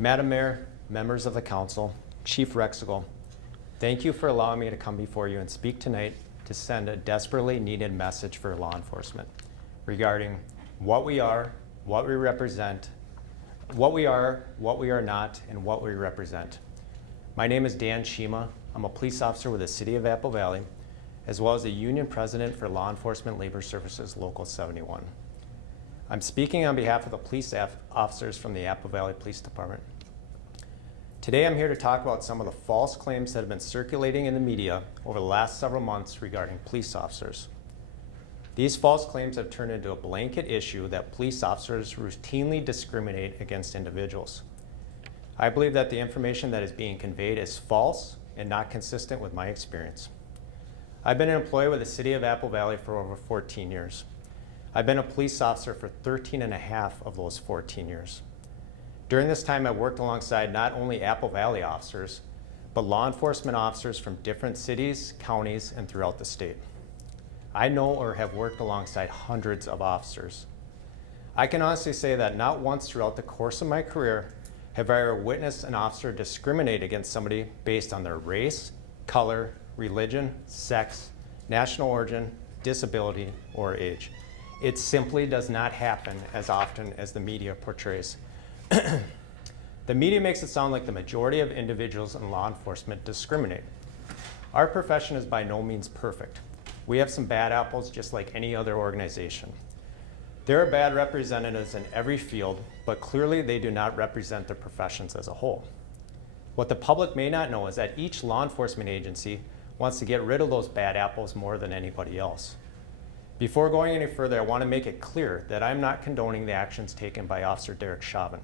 Madam Mayor, members of the council, Chief Rexigal, thank you for allowing me to come before you and speak tonight to send a desperately needed message for law enforcement regarding what we are, what we represent, what we are not, and what we represent. My name is Dan Schyma. I'm a police officer with the City of Apple Valley, as well as a union president for Law Enforcement Labor Services Local 71. I'm speaking on behalf of the police officers from the Apple Valley Police Department. Today I'm here to talk about some of the false claims that have been circulating in the media over the last several months regarding police officers. These false claims have turned into a blanket issue that police officers routinely discriminate against individuals. I believe that the information that is being conveyed is false and not consistent with my experience. I've been an employee with the City of Apple Valley for over 14 years. I've been a police officer for 13 and a half of those 14 years. During this time, I worked alongside not only Apple Valley officers, but law enforcement officers from different cities, counties, and throughout the state. I know or have worked alongside hundreds of officers. I can honestly say that not once throughout the course of my career have I ever witnessed an officer discriminate against somebody based on their race, color, religion, sex, national origin, disability, or age. It simply does not happen as often as the media portrays. The media makes it sound like the majority of individuals in law enforcement discriminate. Our profession is by no means perfect. We have some bad apples just like any other organization. There are bad representatives in every field, but clearly they do not represent the professions as a whole. What the public may not know is that each law enforcement agency wants to get rid of those bad apples more than anybody else. Before going any further, I want to make it clear that I'm not condoning the actions taken by Officer Derek Chauvin.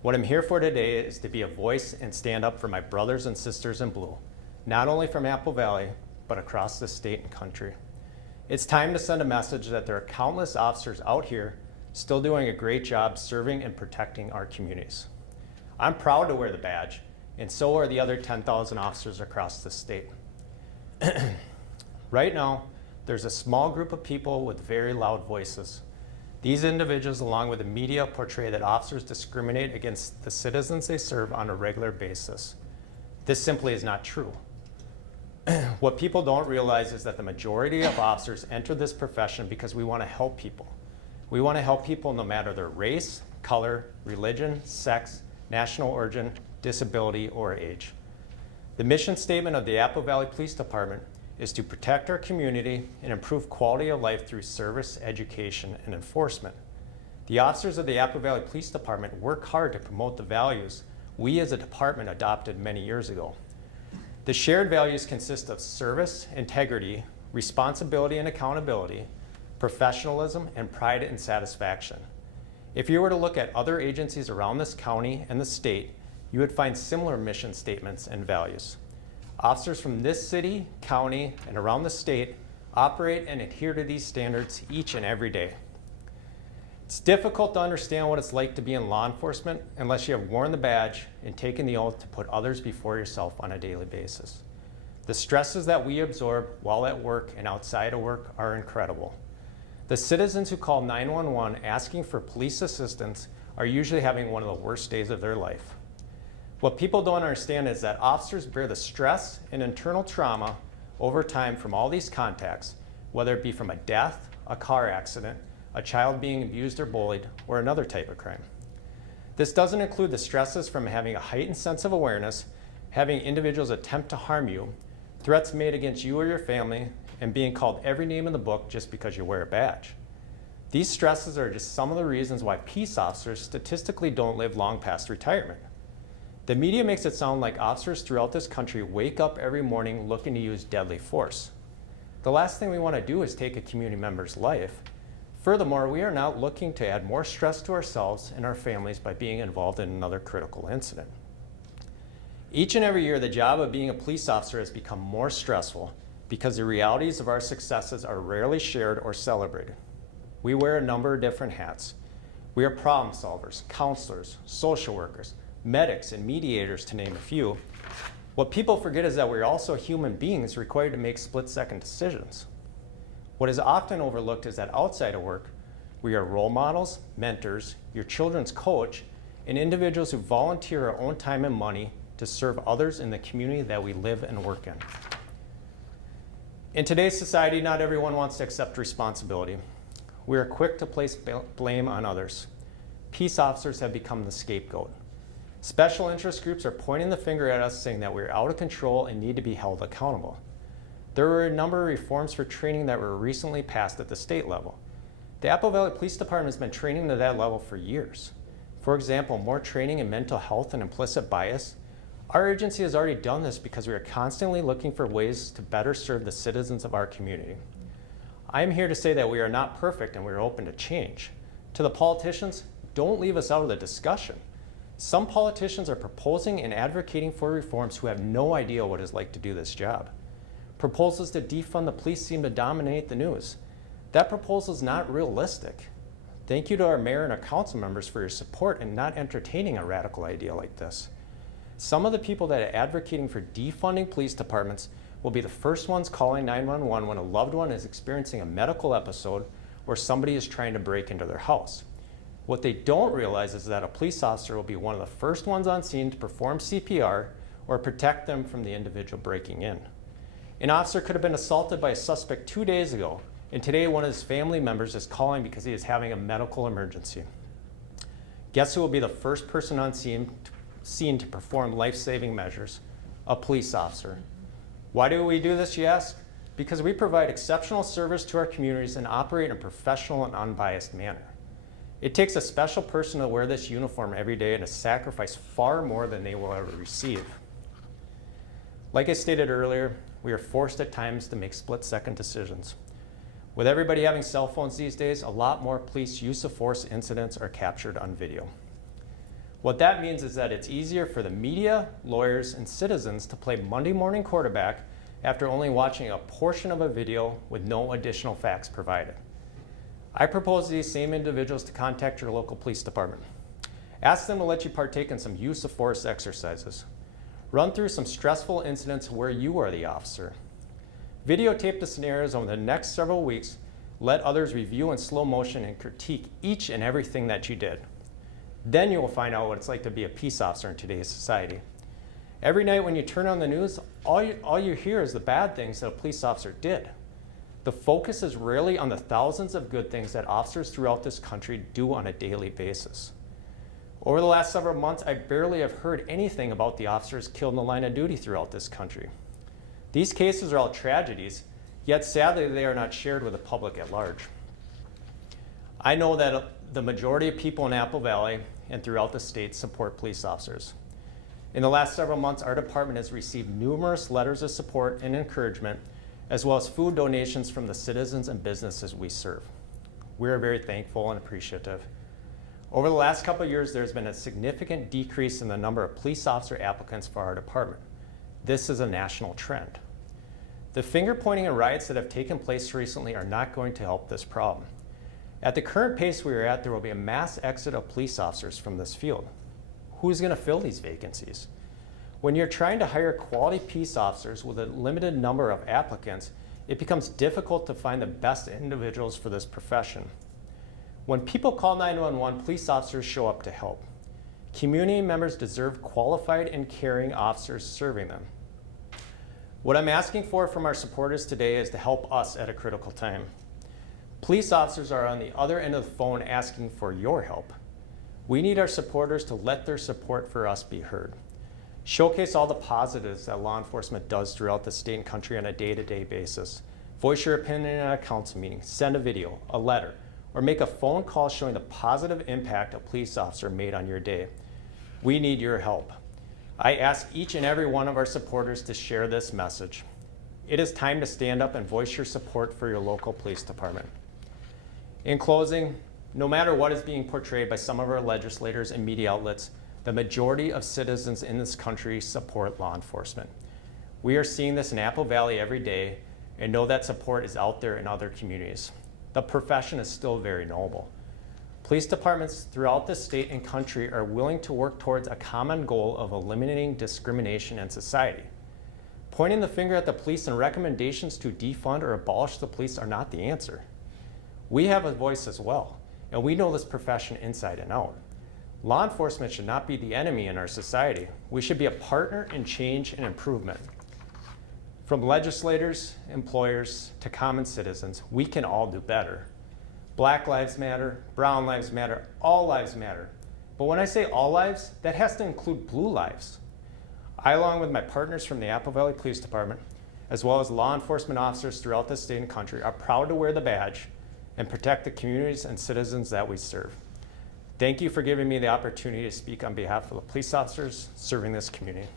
What I'm here for today is to be a voice and stand up for my brothers and sisters in blue, not only from Apple Valley, but across the state and country. It's time to send a message that there are countless officers out here still doing a great job serving and protecting our communities. I'm proud to wear the badge, and so are the other 10,000 officers across the state. Right now, there's a small group of people with very loud voices. These individuals, along with the media, portray that officers discriminate against the citizens they serve on a regular basis. This simply is not true. What people don't realize is that the majority of officers enter this profession because we want to help people. We want to help people no matter their race, color, religion, sex, national origin, disability, or age. The mission statement of the Apple Valley Police Department is to protect our community and improve quality of life through service, education, and enforcement. The officers of the Apple Valley Police Department work hard to promote the values we as a department adopted many years ago. The shared values consist of service, integrity, responsibility and accountability, professionalism, and pride and satisfaction. If you were to look at other agencies around this county and the state, you would find similar mission statements and values. Officers from this city, county, and around the state operate and adhere to these standards each and every day. It's difficult to understand what it's like to be in law enforcement unless you have worn the badge and taken the oath to put others before yourself on a daily basis. The stresses that we absorb while at work and outside of work are incredible. The citizens who call 911 asking for police assistance are usually having one of the worst days of their life. What people don't understand is that officers bear the stress and internal trauma over time from all these contacts, whether it be from a death, a car accident, a child being abused or bullied, or another type of crime. This doesn't include the stresses from having a heightened sense of awareness, having individuals attempt to harm you, threats made against you or your family, and being called every name in the book just because you wear a badge. These stresses are just some of the reasons why peace officers statistically don't live long past retirement. The media makes it sound like officers throughout this country wake up every morning looking to use deadly force. The last thing we want to do is take a community member's life. Furthermore, we are not looking to add more stress to ourselves and our families by being involved in another critical incident. Each and every year, the job of being a police officer has become more stressful because the realities of our successes are rarely shared or celebrated. We wear a number of different hats. We are problem solvers, counselors, social workers, medics, and mediators, to name a few. What people forget is that we're also human beings required to make split-second decisions. What is often overlooked is that outside of work, we are role models, mentors, your children's coach, and individuals who volunteer our own time and money to serve others in the community that we live and work in. In today's society, not everyone wants to accept responsibility. We are quick to place blame on others. Peace officers have become the scapegoat. Special interest groups are pointing the finger at us, saying that we're out of control and need to be held accountable. There were a number of reforms for training that were recently passed at the state level. The Apple Valley Police Department has been training to that level for years. For example, more training in mental health and implicit bias. Our agency has already done this because we are constantly looking for ways to better serve the citizens of our community. I am here to say that we are not perfect and we are open to change. To the politicians, don't leave us out of the discussion. Some politicians are proposing and advocating for reforms who have no idea what it's like to do this job. Proposals to defund the police seem to dominate the news. That proposal is not realistic. Thank you to our mayor and our council members for your support in not entertaining a radical idea like this. Some of the people that are advocating for defunding police departments will be the first ones calling 911 when a loved one is experiencing a medical episode or somebody is trying to break into their house. What they don't realize is that a police officer will be one of the first ones on scene to perform CPR or protect them from the individual breaking in. An officer could have been assaulted by a suspect 2 days ago, and today one of his family members is calling because he is having a medical emergency. Guess who will be the first person on scene to perform life-saving measures? A police officer. Why do we do this, you ask? Because we provide exceptional service to our communities and operate in a professional and unbiased manner. It takes a special person to wear this uniform every day and to sacrifice far more than they will ever receive. Like I stated earlier, we are forced at times to make split-second decisions. With everybody having cell phones these days, a lot more police use of force incidents are captured on video. What that means is that it's easier for the media, lawyers, and citizens to play Monday morning quarterback after only watching a portion of a video with no additional facts provided. I propose these same individuals to contact your local police department. Ask them to let you partake in some use of force exercises. Run through some stressful incidents where you are the officer. Videotape the scenarios over the next several weeks. Let others review in slow motion and critique each and everything that you did. Then you will find out what it's like to be a peace officer in today's society. Every night when you turn on the news, all you hear is the bad things that a police officer did. The focus is rarely on the thousands of good things that officers throughout this country do on a daily basis. Over the last several months, I barely have heard anything about the officers killed in the line of duty throughout this country. These cases are all tragedies, yet sadly they are not shared with the public at large. I know that the majority of people in Apple Valley and throughout the state support police officers. In the last several months, our department has received numerous letters of support and encouragement, as well as food donations from the citizens and businesses we serve. We are very thankful and appreciative. Over the last couple of years, there's been a significant decrease in the number of police officer applicants for our department. This is a national trend. The finger pointing and riots that have taken place recently are not going to help this problem. At the current pace we are at, there will be a mass exit of police officers from this field. Who's going to fill these vacancies? When you're trying to hire quality peace officers with a limited number of applicants, it becomes difficult to find the best individuals for this profession. When people call 911, police officers show up to help. Community members deserve qualified and caring officers serving them. What I'm asking for from our supporters today is to help us at a critical time. Police officers are on the other end of the phone asking for your help. We need our supporters to let their support for us be heard. Showcase all the positives that law enforcement does throughout the state and country on a day-to-day basis. Voice your opinion at a council meeting, send a video, a letter, or make a phone call showing the positive impact a police officer made on your day. We need your help. I ask each and every one of our supporters to share this message. It is time to stand up and voice your support for your local police department. In closing, no matter what is being portrayed by some of our legislators and media outlets, the majority of citizens in this country support law enforcement. We are seeing this in Apple Valley every day and know that support is out there in other communities. The profession is still very noble. Police departments throughout the state and country are willing to work towards a common goal of eliminating discrimination in society. Pointing the finger at the police and recommendations to defund or abolish the police are not the answer. We have a voice as well, and we know this profession inside and out. Law enforcement should not be the enemy in our society. We should be a partner in change and improvement. From legislators, employers, to common citizens, we can all do better. Black lives matter, brown lives matter, all lives matter. But when I say all lives, that has to include blue lives. I, along with my partners from the Apple Valley Police Department, as well as law enforcement officers throughout the state and country, are proud to wear the badge and protect the communities and citizens that we serve. Thank you for giving me the opportunity to speak on behalf of the police officers serving this community.